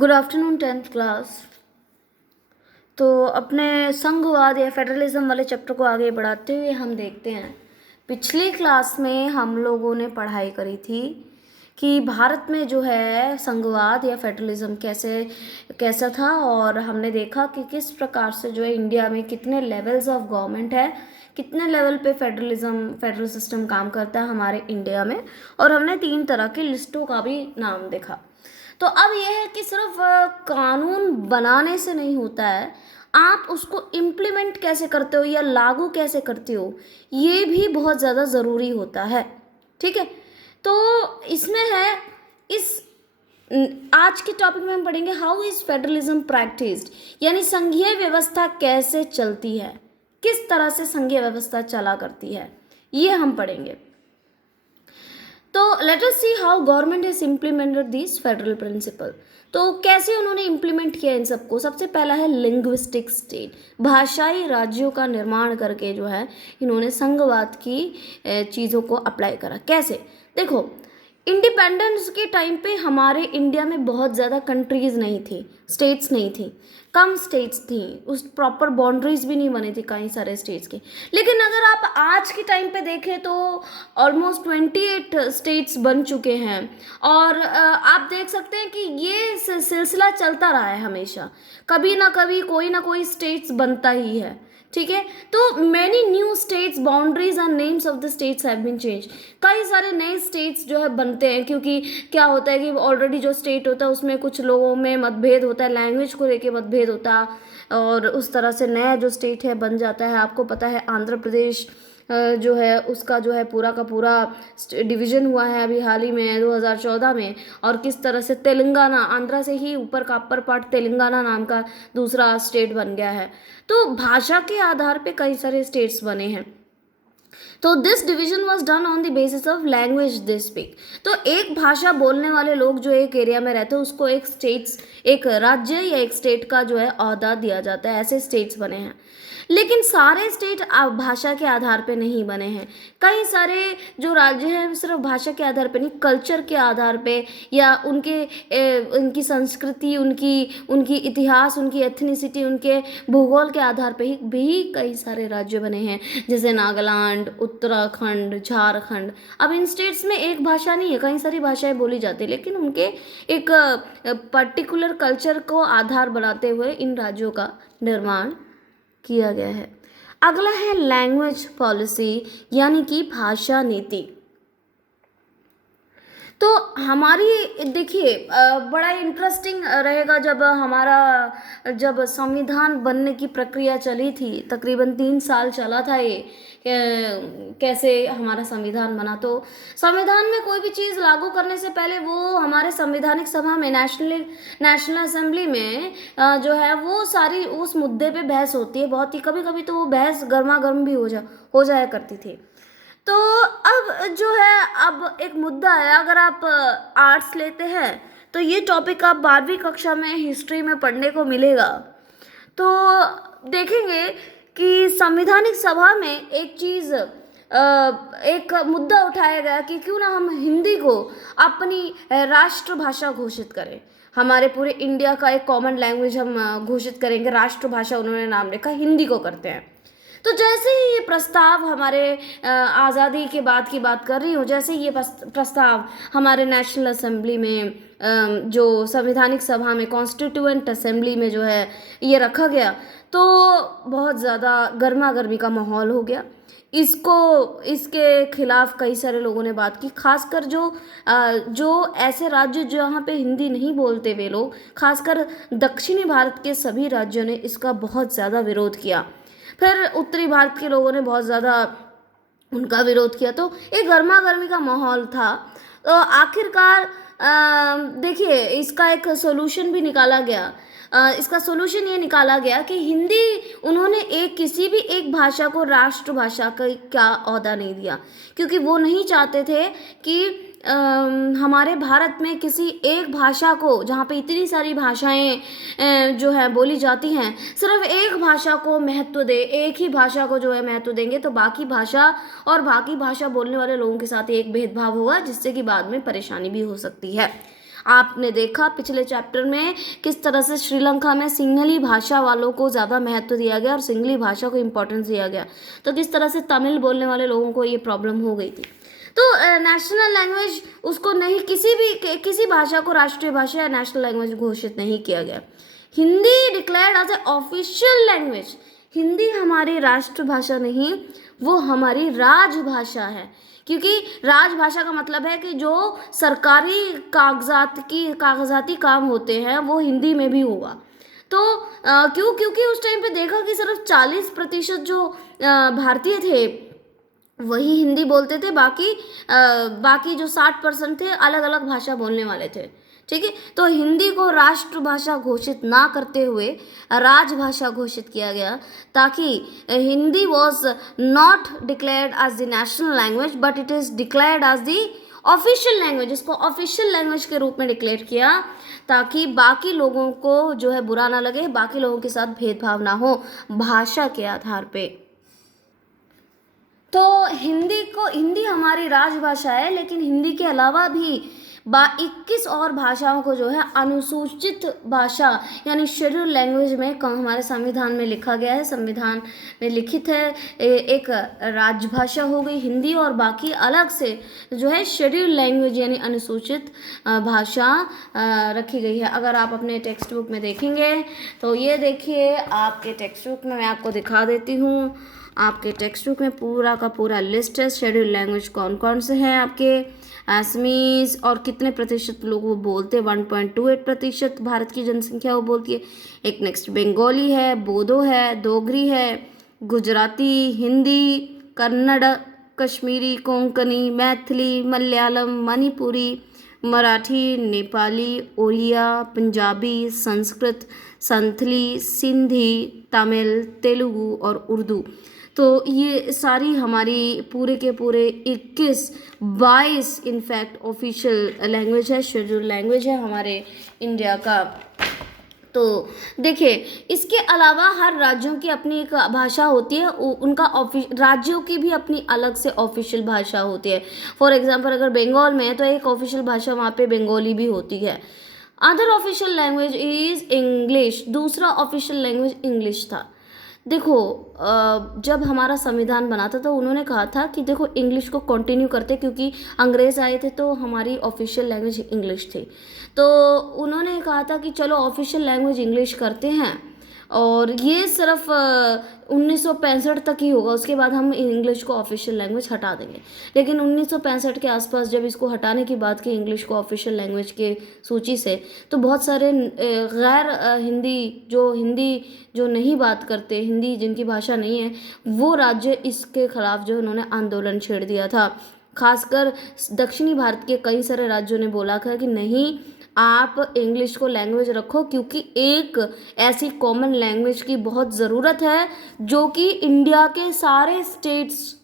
Good afternoon 10th class. तो अपने संघवाद या फेडरलिज्म वाले चैप्टर को आगे बढ़ाते हुए हम देखते हैं, पिछली क्लास में हम लोगों ने पढ़ाई करी थी कि भारत में जो है संघवाद या फेडरलिज्म कैसा था, और हमने देखा कि किस प्रकार से जो है इंडिया में कितने लेवल्स ऑफ गवर्नमेंट है, कितने लेवल पे फेडरल सिस्टम काम करता है हमारे इंडिया में। और हमने 3 तरह की लिस्टों का भी नाम देखा। तो अब यह है कि सिर्फ कानून बनाने से नहीं होता है, आप उसको इम्प्लीमेंट कैसे करते हो या लागू कैसे करते हो, ये भी बहुत ज़्यादा ज़रूरी होता है। ठीक है, तो इसमें है इस आज के टॉपिक में हम पढ़ेंगे हाउ इज फेडरलिज्म प्रैक्टिस्ड, यानी संघीय व्यवस्था कैसे चलती है, किस तरह से संघीय व्यवस्था चला करती है, ये हम पढ़ेंगे। तो let us see how government has implemented this federal principle. तो कैसे उन्होंने इम्प्लीमेंट किया इन सबको। सबसे पहला है लिंग्विस्टिक स्टेट, भाषाई राज्यों का निर्माण करके जो है इन्होंने संघवाद की चीज़ों को अप्लाई करा। कैसे, देखो, इंडिपेंडेंस के टाइम पे हमारे इंडिया में बहुत ज़्यादा कंट्रीज़ नहीं थी, स्टेट्स नहीं थी, कम स्टेट्स थी, उस प्रॉपर बाउंड्रीज भी नहीं बनी थी कई सारे स्टेट्स की। लेकिन अगर आप आज के टाइम पे देखें तो ऑलमोस्ट 28 स्टेट्स बन चुके हैं। और आप देख सकते हैं कि ये सिलसिला चलता रहा है हमेशा, कभी ना कभी कोई ना कोई स्टेट्स बनता ही है। ठीक है, तो many new states boundaries and names of the states have been change. कई सारे नए स्टेट्स जो है बनते हैं, क्योंकि क्या होता है कि ऑलरेडी जो स्टेट होता है उसमें कुछ लोगों में मतभेद होता है, लैंग्वेज को लेके मतभेद होता है, और उस तरह से नया जो स्टेट है बन जाता है। आपको पता है आंध्र प्रदेश जो है उसका जो है पूरा का पूरा डिवीज़न हुआ है अभी हाल ही में 2014 में। और किस तरह से तेलंगाना, आंध्रा से ही ऊपर का अपर पार्ट तेलंगाना नाम का दूसरा स्टेट बन गया है। तो भाषा के आधार पे कई सारे स्टेट्स बने हैं। तो this division was done on the basis of language they speak. तो एक भाषा बोलने वाले लोग जो एक एरिया में रहते हैं उसको एक राज्य या एक स्टेट का जो है ओहदा दिया जाता है। ऐसे स्टेट्स बने हैं, लेकिन सारे स्टेट भाषा के आधार पे नहीं बने हैं। कई सारे जो राज्य हैं सिर्फ भाषा के आधार पे नहीं, कल्चर के आधार पे या उनकी संस्कृति, उनकी इतिहास, उनकी एथनिसिटी, उनके भूगोल के आधार पे ही भी कई सारे राज्य बने हैं, जैसे नागालैंड, उत्तराखंड, झारखंड। अब इन स्टेट्स में एक भाषा नहीं है, कई सारी भाषाएं बोली जाती है, लेकिन उनके एक पर्टिकुलर कल्चर को आधार बनाते हुए इन राज्यों का निर्माण किया गया है। अगला है लैंग्वेज पॉलिसी, यानी कि भाषा नीति। तो हमारी देखिए बड़ा इंटरेस्टिंग रहेगा जब संविधान बनने की प्रक्रिया चली थी, तकरीबन 3 साल चला था ये, कैसे हमारा संविधान बना। तो संविधान में कोई भी चीज़ लागू करने से पहले वो हमारे संवैधानिक सभा में नेशनल असेंबली में जो है वो सारी उस मुद्दे पे बहस होती है बहुत ही। कभी कभी तो वो बहस गर्मा गर्म भी हो जाया करती थी। तो अब जो है, अब एक मुद्दा है, अगर आप आर्ट्स लेते हैं तो ये टॉपिक आप 12वीं कक्षा में हिस्ट्री में पढ़ने को मिलेगा। तो देखेंगे कि संवैधानिक सभा में एक मुद्दा उठाया गया कि क्यों ना हम हिंदी को अपनी राष्ट्रभाषा घोषित करें। हमारे पूरे इंडिया का एक कॉमन लैंग्वेज हम घोषित करेंगे, राष्ट्रभाषा उन्होंने नाम रखा, हिंदी को करते हैं। तो जैसे ही ये प्रस्ताव हमारे आज़ादी के बाद की बात कर रही हूँ, जैसे ये प्रस्ताव हमारे नेशनल असेंबली में जो संवैधानिक सभा में कॉन्स्टिट्यूएंट असेंबली में जो है ये रखा गया, तो बहुत ज़्यादा गर्मा गर्मी का माहौल हो गया। इसके खिलाफ कई सारे लोगों ने बात की, खासकर जो ऐसे राज्य जहाँ पे हिंदी नहीं बोलते वे लोग, खासकर दक्षिणी भारत के सभी राज्यों ने इसका बहुत ज़्यादा विरोध किया। फिर उत्तरी भारत के लोगों ने बहुत ज़्यादा उनका विरोध किया। तो एक गर्मा गर्मी का माहौल था। तो आखिरकार देखिए इसका एक सोल्यूशन भी निकाला गया। इसका सोल्यूशन ये निकाला गया कि हिंदी, उन्होंने किसी भी एक भाषा को राष्ट्रभाषा का ओहदा नहीं दिया, क्योंकि वो नहीं चाहते थे कि हमारे भारत में किसी एक भाषा को, जहाँ पे इतनी सारी भाषाएं जो है बोली जाती हैं, सिर्फ एक भाषा को महत्व दे, एक ही भाषा को जो है महत्व देंगे तो बाकी भाषा बोलने वाले लोगों के साथ एक भेदभाव होगा, जिससे कि बाद में परेशानी भी हो सकती है। आपने देखा पिछले चैप्टर में किस तरह से श्रीलंका में सिंहली भाषा वालों को ज़्यादा महत्व दिया गया और सिंहली भाषा को इम्पोर्टेंस दिया गया, तो किस तरह से तमिल बोलने वाले लोगों को ये प्रॉब्लम हो गई थी। तो नेशनल लैंग्वेज उसको नहीं, किसी भाषा को राष्ट्रीय भाषा या नेशनल लैंग्वेज घोषित नहीं किया गया। Hindi declared as a official language. Hindi हमारी राष्ट्रभाषा नहीं, वो हमारी राजभाषा है, क्योंकि राजभाषा का मतलब है कि जो सरकारी कागजाती काम होते हैं वो हिंदी में भी होगा। तो क्योंकि उस टाइम पे देखा कि सिर्फ 40% जो भारतीय थे वही हिंदी बोलते थे, बाकी जो 60% थे अलग अलग भाषा बोलने वाले थे। ठीक है, तो हिंदी को राष्ट्रभाषा घोषित ना करते हुए राजभाषा घोषित किया गया, ताकि Hindi was not declared as the national language but it is declared as the official language. इसको ऑफिशियल लैंग्वेज के रूप में डिक्लेयर किया ताकि बाकी लोगों को जो है बुरा ना लगे, बाकी लोगों के साथ भेदभाव ना हो भाषा के आधार पे। तो हिंदी हमारी राजभाषा है, लेकिन हिंदी के अलावा भी 21 और भाषाओं को जो है अनुसूचित भाषा यानी शेड्यूल लैंग्वेज में हमारे संविधान में लिखा गया है, संविधान में लिखित है। एक राजभाषा हो गई हिंदी, और बाकी अलग से जो है शेड्यूल लैंग्वेज यानी अनुसूचित भाषा रखी गई है। अगर आप अपने टेक्स्ट बुक में देखेंगे तो ये देखिए, आपके टेक्स्ट बुक में मैं आपको दिखा देती हूँ। आपके टेक्स्ट बुक में पूरा का पूरा लिस्ट है शेड्यूल लैंग्वेज कौन कौन से हैं आपके, असमीज, और कितने प्रतिशत लोग वो बोलते हैं। 1.28% भारत की जनसंख्या वो बोलती है। एक नेक्स्ट बंगाली है, बोडो है, डोगरी है, गुजराती, हिंदी, कन्नड़, कश्मीरी, कोंकणी, मैथिली, मलयालम, मणिपुरी, मराठी, नेपाली, ओडिया, पंजाबी, संस्कृत, संथली, सिंधी, तमिल, तेलुगु और उर्दू। तो ये सारी हमारी पूरे के पूरे 22 इनफैक्ट ऑफिशियल लैंग्वेज है, शेड्यूल लैंग्वेज है हमारे इंडिया का। तो देखिए, इसके अलावा हर राज्यों की अपनी एक भाषा होती है, उनका राज्यों की भी अपनी अलग से ऑफिशियल भाषा होती है। फॉर एग्जांपल अगर बंगाल में है तो एक ऑफिशियल भाषा वहाँ पे बंगाली भी होती है। Other official language is English, दूसरा ऑफिशियल लैंग्वेज इंग्लिश था। देखो, जब हमारा संविधान बना था तो उन्होंने कहा था कि देखो इंग्लिश को कंटिन्यू करते, क्योंकि अंग्रेज आए थे तो हमारी ऑफिशियल लैंग्वेज इंग्लिश थी। तो उन्होंने कहा था कि चलो ऑफिशियल लैंग्वेज इंग्लिश करते हैं, और ये सिर्फ 1965 तक ही होगा, उसके बाद हम इंग्लिश को ऑफिशियल लैंग्वेज हटा देंगे। लेकिन 1965 के आसपास जब इसको हटाने की बात की इंग्लिश को ऑफिशियल लैंग्वेज के सूची से, तो बहुत सारे गैर हिंदी जो नहीं बात करते, हिंदी जिनकी भाषा नहीं है, वो राज्य इसके खिलाफ जो उन्होंने आंदोलन छेड़ दिया था। खासकर दक्षिणी भारत के कई सारे राज्यों ने बोला था कि नहीं, आप इंग्लिश को लैंग्वेज रखो, क्योंकि एक ऐसी कॉमन लैंग्वेज की बहुत ज़रूरत है जो कि इंडिया के सारे स्टेट्स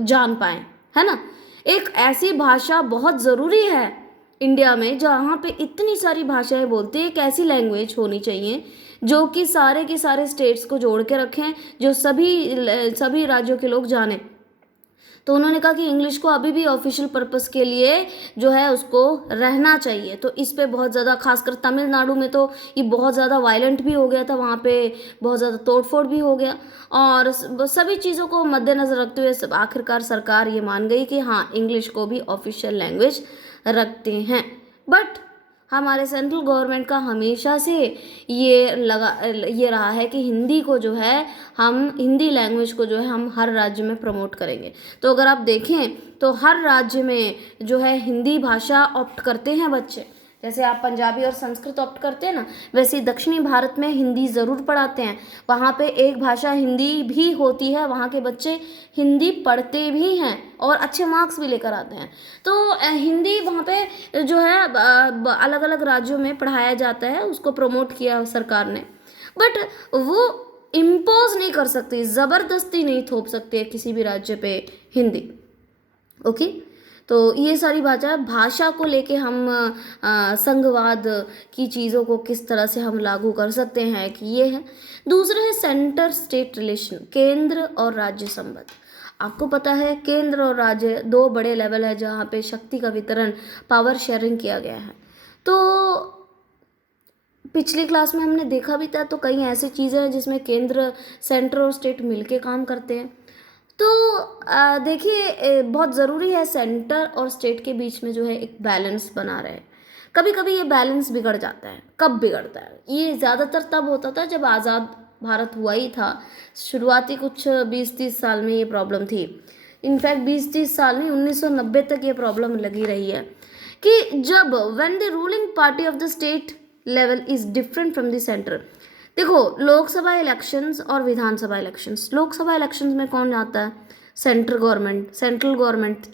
जान पाएँ, है ना। एक ऐसी भाषा बहुत ज़रूरी है इंडिया में जहाँ पे इतनी सारी भाषाएं बोलते हैं। एक ऐसी लैंग्वेज होनी चाहिए जो कि सारे के सारे स्टेट्स को जोड़ के रखें, जो सभी राज्यों के लोग जानें। तो उन्होंने कहा कि इंग्लिश को अभी भी ऑफिशियल पर्पस के लिए जो है उसको रहना चाहिए। तो इस पे बहुत ज़्यादा, खासकर तमिलनाडु में तो ये बहुत ज़्यादा वायलेंट भी हो गया था, वहाँ पे बहुत ज़्यादा तोड़फोड़ भी हो गया, और सभी चीज़ों को मद्देनज़र रखते हुए आखिरकार सरकार ये मान गई कि हाँ, इंग्लिश को भी ऑफिशियल लैंग्वेज रखते हैं। बट हमारे सेंट्रल गवर्नमेंट का हमेशा से ये रहा है कि हिंदी को जो है हिंदी लैंग्वेज को जो है हम हर राज्य में प्रमोट करेंगे। तो अगर आप देखें तो हर राज्य में जो है हिंदी भाषा ऑप्ट करते हैं बच्चे। जैसे आप पंजाबी और संस्कृत ऑप्ट करते हैं ना, वैसे ही दक्षिणी भारत में हिंदी ज़रूर पढ़ाते हैं। वहाँ पे एक भाषा हिंदी भी होती है, वहाँ के बच्चे हिंदी पढ़ते भी हैं और अच्छे मार्क्स भी लेकर आते हैं। तो हिंदी वहाँ पे जो है अलग अलग राज्यों में पढ़ाया जाता है, उसको प्रमोट किया सरकार ने। बट वो इम्पोज नहीं कर सकती, ज़बरदस्ती नहीं थोप सकते किसी भी राज्य पे हिंदी। ओके, तो ये सारी भाषा को लेके हम संघवाद की चीज़ों को किस तरह से हम लागू कर सकते हैं कि ये है। दूसरा है सेंटर स्टेट रिलेशन, केंद्र और राज्य संबंध। आपको पता है केंद्र और राज्य दो बड़े लेवल है जहाँ पे शक्ति का वितरण, पावर शेयरिंग किया गया है। तो तो पिछली क्लास में हमने देखा भी था, तो कई ऐसी चीज़ें हैं जिसमें केंद्र, सेंटर और स्टेट मिलके काम करते हैं। तो देखिए, बहुत ज़रूरी है सेंटर और स्टेट के बीच में जो है एक बैलेंस बना रहे। कभी कभी ये बैलेंस बिगड़ जाता है। कब बिगड़ता है? ये ज़्यादातर तब होता था जब आज़ाद भारत हुआ ही था। शुरुआती कुछ 20-30 साल में ये प्रॉब्लम थी। इनफैक्ट 20-30 साल नहीं, 1990 तक ये प्रॉब्लम लगी रही है कि जब when the ruling party of the state level is different from the centre. देखो, लोकसभा इलेक्शंस और विधानसभा इलेक्शंस, लोकसभा इलेक्शंस में कौन आता है? सेंट्रल गवर्नमेंट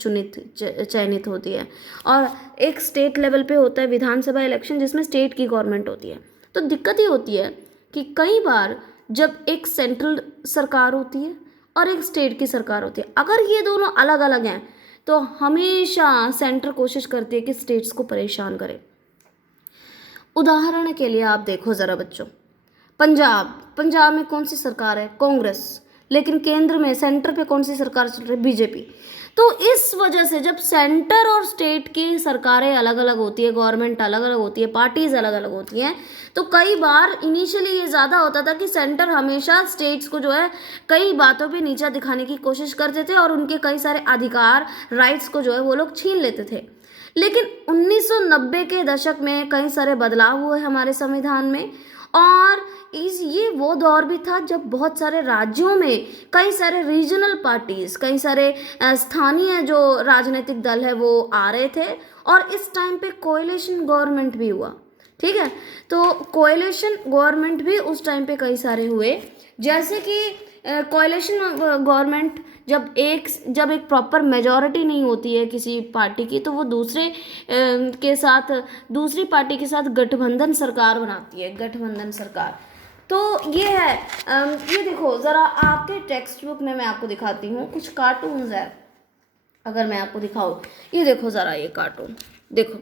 चयनित होती है। और एक स्टेट लेवल पे होता है विधानसभा इलेक्शन, जिसमें स्टेट की गवर्नमेंट होती है। तो दिक्कत ये होती है कि कई बार जब एक सेंट्रल सरकार होती है और एक स्टेट की सरकार होती है, अगर ये दोनों अलग अलग हैं तो हमेशा सेंटर कोशिश करती है कि स्टेट्स को परेशान करे। उदाहरण के लिए आप देखो ज़रा बच्चों, पंजाब में कौन सी सरकार है? कांग्रेस। लेकिन केंद्र में, सेंटर पे कौन सी सरकार चल रही है? बीजेपी। तो इस वजह से जब सेंटर और स्टेट की सरकारें अलग अलग होती है, गवर्नमेंट अलग अलग होती है, पार्टीज अलग अलग होती हैं, तो कई बार इनिशियली ये ज़्यादा होता था कि सेंटर हमेशा स्टेट्स को जो है कई बातों पे नीचा दिखाने की कोशिश करते थे और उनके कई सारे अधिकार, राइट्स को जो है वो लोग छीन लेते थे। लेकिन 1990 के दशक में कई सारे बदलाव हुए हमारे संविधान में, और ये वो दौर भी था जब बहुत सारे राज्यों में कई सारे रीजनल पार्टीज, कई सारे स्थानीय जो राजनीतिक दल है वो आ रहे थे, और इस टाइम पे कोएलिशन गवर्नमेंट भी हुआ। ठीक है, तो कोएलिशन गवर्नमेंट भी उस टाइम पे कई सारे हुए, जैसे कि कोएलिशन गवर्नमेंट जब एक प्रॉपर मेजॉरिटी नहीं होती है किसी पार्टी की, तो वो दूसरी पार्टी के साथ गठबंधन सरकार बनाती है, गठबंधन सरकार। तो ये है, ये देखो ज़रा आपके टेक्स्ट बुक में मैं आपको दिखाती हूँ, कुछ कार्टून्स है, अगर मैं आपको दिखाऊँ। ये देखो ज़रा, ये कार्टून देखो,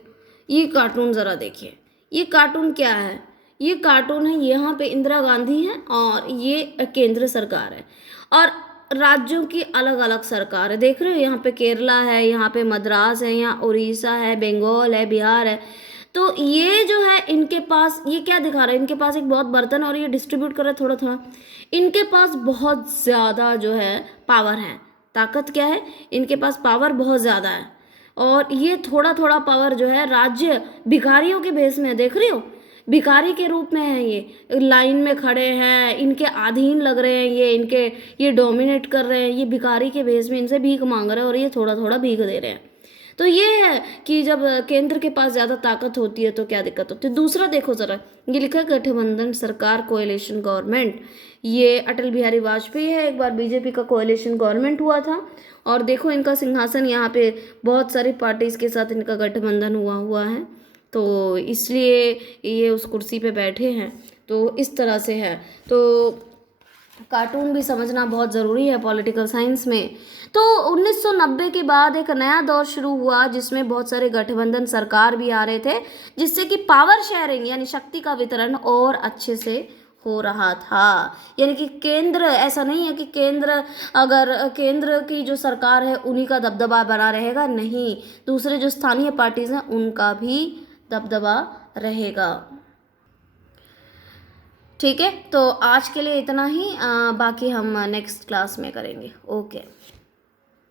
ये कार्टून ज़रा देखिए, ये कार्टून क्या है? ये कार्टून है, यहाँ पे इंदिरा गांधी है और ये केंद्र सरकार है, और राज्यों की अलग अलग सरकार है। देख रहे हो, यहाँ पे केरला है, यहाँ पे मद्रास है, यहाँ उड़ीसा है, बंगाल है, बिहार है। तो ये जो है, इनके पास ये क्या दिखा रहा है? इनके पास एक बहुत बर्तन, और ये डिस्ट्रीब्यूट कर रहा है थोड़ा थोड़ा। इनके पास बहुत ज़्यादा जो है पावर है। ताकत क्या है? इनके पास पावर बहुत ज़्यादा है, और ये थोड़ा थोड़ा पावर जो है राज्य भिखारियों के भेष में, देख रहे हो, भिखारी के रूप में है। ये लाइन में खड़े हैं, इनके अधीन लग रहे हैं, ये डोमिनेट कर रहे हैं, ये भिखारी के भेष में इनसे भीख मांग रहे हैं, और ये थोड़ा थोड़ा भीख दे रहे हैं। तो ये है कि जब केंद्र के पास ज़्यादा ताकत होती है तो क्या दिक्कत होती है। दूसरा देखो ज़रा, ये लिखा है गठबंधन सरकार, कोएलिशन गवर्नमेंट। ये अटल बिहारी वाजपेयी है, एक बार बीजेपी का कोएलिशन गवर्नमेंट हुआ था, और देखो इनका सिंहासन, यहाँ पे बहुत सारी पार्टीज के साथ इनका गठबंधन हुआ है, तो इसलिए ये उस कुर्सी पे बैठे हैं। तो इस तरह से है। तो कार्टून भी समझना बहुत ज़रूरी है पॉलिटिकल साइंस में। तो 1990 के बाद एक नया दौर शुरू हुआ जिसमें बहुत सारे गठबंधन सरकार भी आ रहे थे, जिससे कि पावर शेयरिंग यानी शक्ति का वितरण और अच्छे से हो रहा था। यानी कि केंद्र, ऐसा नहीं है कि केंद्र की जो सरकार है उन्हीं का दबदबा बना रहेगा, नहीं, दूसरे जो स्थानीय पार्टीज हैं उनका भी दबदबा रहेगा। ठीक है, तो आज के लिए इतना ही, बाकी हम नेक्स्ट क्लास में करेंगे। ओके।